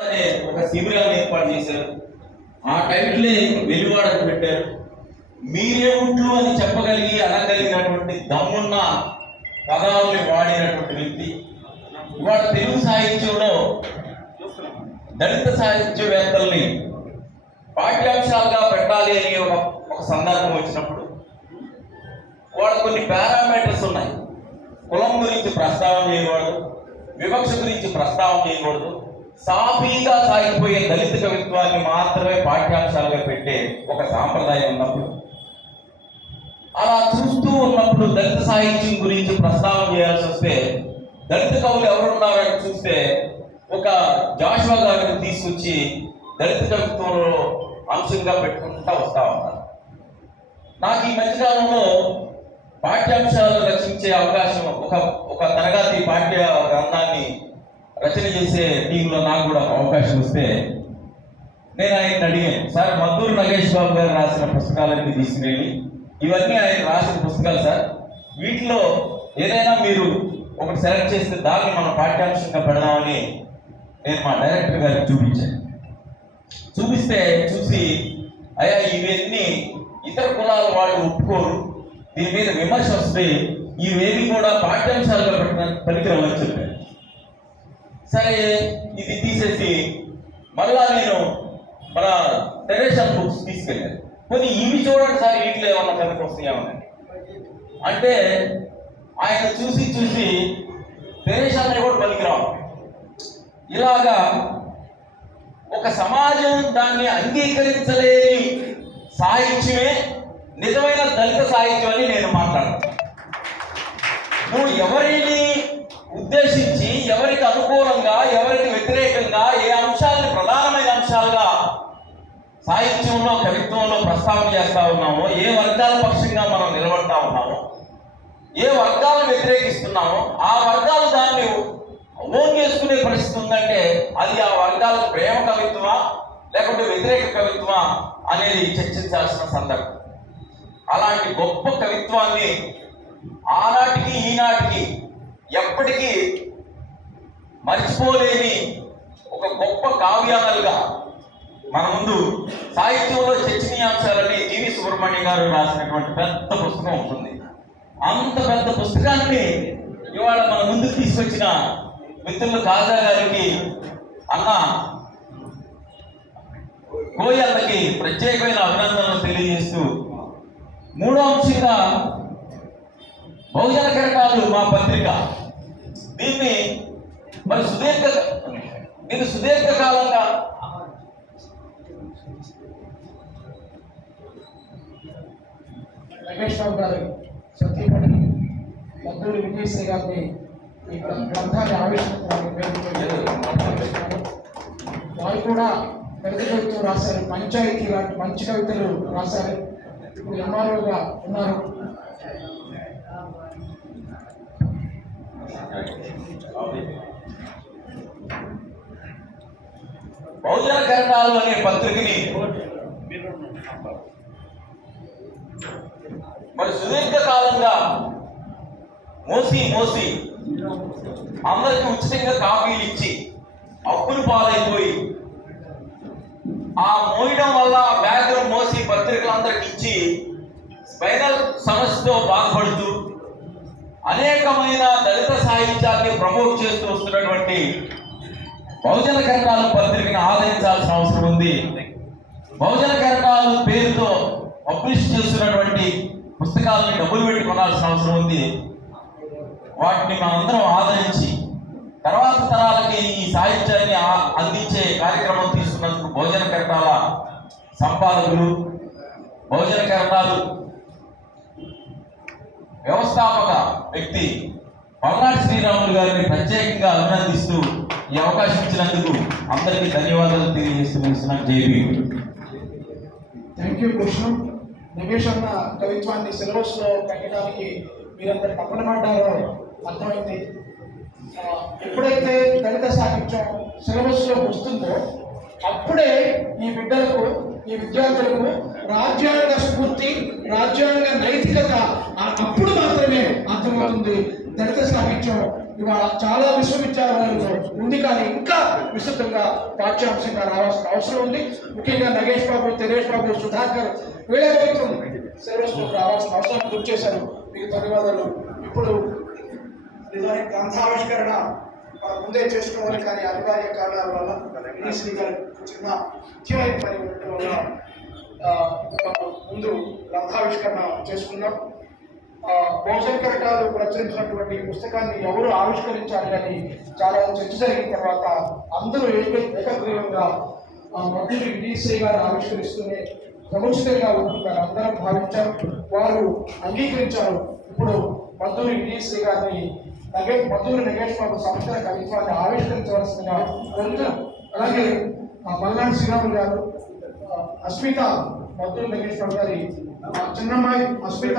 అనే ఒక శిబిరాన్ని ఏర్పాటు చేశారు. ఆ టైటిల్ని వెలువాడకు పెట్టారు. మీరే ఉట్లు అని చెప్పగలిగి అనగలిగినటువంటి దమ్మున్న పదాలని వాడినటువంటి వ్యక్తి. ఇవాళ తెలుగు సాహిత్యంలో దళిత సాహిత్యవేత్తల్ని పాఠ్యాంశాలుగా పెట్టాలి అనే ఒక ఒక సందర్భం వచ్చినప్పుడు వాళ్ళ కొన్ని పారామీటర్స్ ఉన్నాయి. కులం గురించి ప్రస్తావన చేయకూడదు వివక్ష గురించి ప్రస్తావన చేయకూడదు. సాఫీగా సాగిపోయే దళిత కవిత్వాన్ని మాత్రమే పాఠ్యాంశాలుగా పెట్టే ఒక సాంప్రదాయం ఉన్నప్పుడు అలా చూస్తూ ఉన్నప్పుడు దళిత సాహిత్యం గురించి ప్రస్తావన చేయాల్సి వస్తే దళిత కవులు ఎవరున్నారని చూస్తే ఒక జాషువా గారిని తీసుకొచ్చి దళిత కవిత్వంలో అంశంగా పెట్టుకుంటా వస్తా ఉన్నారు. నాకు ఈ మధ్యకాలంలో పాఠ్యాంశాలు రచించే అవకాశం ఒక ఒక తరగతి పాఠ్య గ్రంథాన్ని రచన చేసే టీంలో నాకు కూడా అవకాశం వస్తే నేను ఆయన అడిగాను సార్ మద్దూరు నగేష్ బాబు గారు రాసిన పుస్తకాలన్నీ తీసుకునేవి ఇవన్నీ ఆయన రాసిన పుస్తకాలు సార్. వీటిలో ఏదైనా మీరు ఒకటి సెలెక్ట్ చేస్తే దాన్ని మనం పాఠ్యాంశంగా పెడదామని నేను మా డైరెక్టర్ గారికి చూపించాను. చూపిస్తే చూసి అయ్యా ఇవన్నీ ఇతర కులాల వాళ్ళు ఒప్పుకోరు. దీని మీద విమర్శ వస్తే ఇవేవి కూడా పాఠ్యాంశాలుగా పెట్టిన పనికిరమని చెప్పాను సరే ఇది తీసేసి మళ్ళా నేను మన టెరేషన్ బుక్స్ తీసుకెళ్ళాను. కొన్ని ఇవి చూడండి సార్ వీటిలో ఏమన్నా కనుక వస్తాయేమని అంటే ఆయన చూసి చూసి టెరేషన్ కూడా పనికిరావు ఇలాగా ఒక సమాజం దాన్ని అంగీకరించలేని సాహిత్యమే నిజమైన దళిత సాహిత్యం అని నేను మాట్లాడతాను నువ్వు ఎవరిని ఉద్దేశించి ఎవరికి అనుకూలంగా ఎవరికి వ్యతిరేకంగా ఏ అంశాలను ప్రధానమైన అంశాలుగా సాహిత్యంలో కవిత్వంలో ప్రస్తావన చేస్తా ఉన్నామో ఏ వర్గాల పక్షంగా మనం నిలబడతా ఉన్నామో ఏ వర్గాలను వ్యతిరేకిస్తున్నామో ఆ వర్గాలు దాన్ని ఓన్ చేసుకునే పరిస్థితి ఉందంటే అది ఆ వర్గాలకు ప్రేమ కవిత్వమా లేకుంటే వ్యతిరేక కవిత్వమా అనేది చర్చించాల్సిన సందర్భం. అలాంటి గొప్ప కవిత్వాన్ని ఆనాటికి ఈనాటికి ఎప్పటికీ మర్చిపోలేని ఒక గొప్ప కావ్యాలుగా మన ముందు సాహిత్యంలో చర్చనీయాంశాలని జీవి సుబ్రహ్మణ్యం గారు రాసినటువంటి పెద్ద పుస్తకం ఉంటుంది. అంత పెద్ద పుస్తకాన్ని ఇవాళ మన ముందుకు తీసుకొచ్చిన మిత్రులు కాజా గారికి అన్న గోయల్లకి ప్రత్యేకమైన అభినందనలు తెలియజేస్తూ మూడో అంశంగా బహుజన కిరటాలు మా పత్రిక. దీన్ని మరి సుదీర్ఘ దీన్ని సుదీర్ఘకాలంగా రమేష్ రావు గారు సత్యపడి మద్దూరి విజయశ్రీ గారిని ఈ గ్రంథాన్ని ఆవిష్కరించారు వారు కూడా పెద్ద కవిత్వం రాశారు. పంచాయతీ లాంటి మంచి కవితలు రాశారు. ఇప్పుడు ఎంఆర్ఓగా ఉన్నారు. బహుజన కిరటాలు అనే పత్రికని మరి సుదీర్ఘ కాలంగా మోసి మోసి అందరికి ఉచితంగా కాపీలు ఇచ్చి అప్పులు పాలైపోయి ఆ మోయడం వల్ల బ్యాగ్ మోసి పత్రికలందరికి ఇచ్చి స్పైనల్ సమస్యతో బాధపడుతూ అనేకమైన దళిత సాహిత్యాన్ని ప్రమోట్ చేస్తూ వస్తున్నటువంటి బహుజన కిరణాలు పత్రికను ఆదరించాల్సిన అవసరం ఉంది. బహుజన కిరణాలు పేరుతో పబ్లిష్ చేస్తున్నటువంటి పుస్తకాలని డబ్బులు పెట్టి కొనాల్సిన అవసరం ఉంది. వాటిని మనందరం ఆదరించి తర్వాత తరాలకి ఈ సాహిత్యాన్ని అందించే కార్యక్రమం తీసుకున్నందుకు భోజన కిరణాల సంపాదకులు భోజన కిరణాలు వ్యవస్థాపక వ్యక్తి పల్నాడు శ్రీరాములు గారిని ప్రత్యేకంగా అభినందిస్తూ ఈ అవకాశం ఇచ్చినందుకు అందరికీ ధన్యవాదాలు తెలియజేస్తూ ముగిస్తున్నాను. జేబీ థ్యాంక్ యూ కృష్ణ నగేష్ అన్న కవిత్వాన్ని సిలబస్లో పెట్టడానికి మీరందరూ తప్పని పడ్డారో అర్థమైంది. ఎప్పుడైతే దళిత సాహిత్యం సిలబస్లో వస్తుందో అప్పుడే ఈ బిడ్డలకు ఈ విద్యార్థులకు రాజ్యాంగ స్ఫూర్తి రాజ్యాంగ నైతిక ఆ- ఇవాళ చాలా విశ్వవిద్యాలయాల్లో ఉంది కానీ ఇంకా విస్తృతంగా పాఠ్యాంశంగా రావాల్సిన అవసరం ఉంది. ముఖ్యంగా నగేష్ బాబు తెరేష్ బాబు సుధాకర్ వీళ్ళ వ్యక్తులు సిలబస్ రావాల్సిన అవసరం గుర్తు చేశారు మీకు ధన్యవాదాలు. ఇప్పుడు నిజానికి గ్రంథావిష్కరణ మనం ముందే చేసుకోవాలి కానీ అనివార్య కారణాల వల్ల శ్రీ గారు చిన్న ముఖ్యమైన పని ఉండటం వల్ల ముందు గ్రంథావిష్కరణ చేసుకున్నాం కరటాలు ప్రచురించినటువంటి పుస్తకాన్ని ఎవరు ఆవిష్కరించాలి అని చాలా చర్చ జరిగిన తర్వాత అందరూ ఏక ఏకగ్రీవంగా మద్దతు విజయశ్రీ గారు ఆవిష్కరిస్తూనే ప్రముఖంగా ఉంటుందని అందరం భావించారు వారు అంగీకరించారు. ఇప్పుడు మద్దూరి విజయశ్రీ గారిని నగే మధురి నగేష్ బాబు సంస్థల కవిత్వాన్ని ఆవిష్కరించవలసిందిగా అలాగే ఆ, మల్లాడి శ్రీరాములు గారు అస్మిత మధురి నగేష్ బాబు గారి చిన్నమ్మాయి అస్మిత